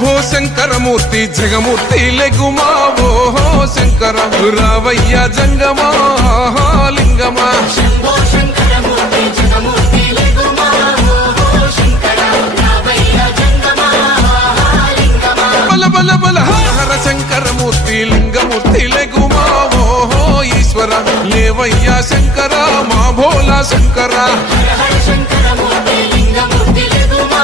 శంభో శంకరమూర్తి జగమూర్తి లెగుమా ఓహో శంకర రావయ్య జంగమా లింగమా శంభో శంకరమూర్తి జగమూర్తి లెగుమా ఓహో శంకర రావయ్య జంగమా లింగమా బల బల బల హర శంకరమూర్తి లింగమూర్తి లెగుమా ఓహో ఈశ్వర లేవయ్య శంకర మా భోలా శంకర హర హర శంకరమూర్తి లింగమూర్తి లెగుమా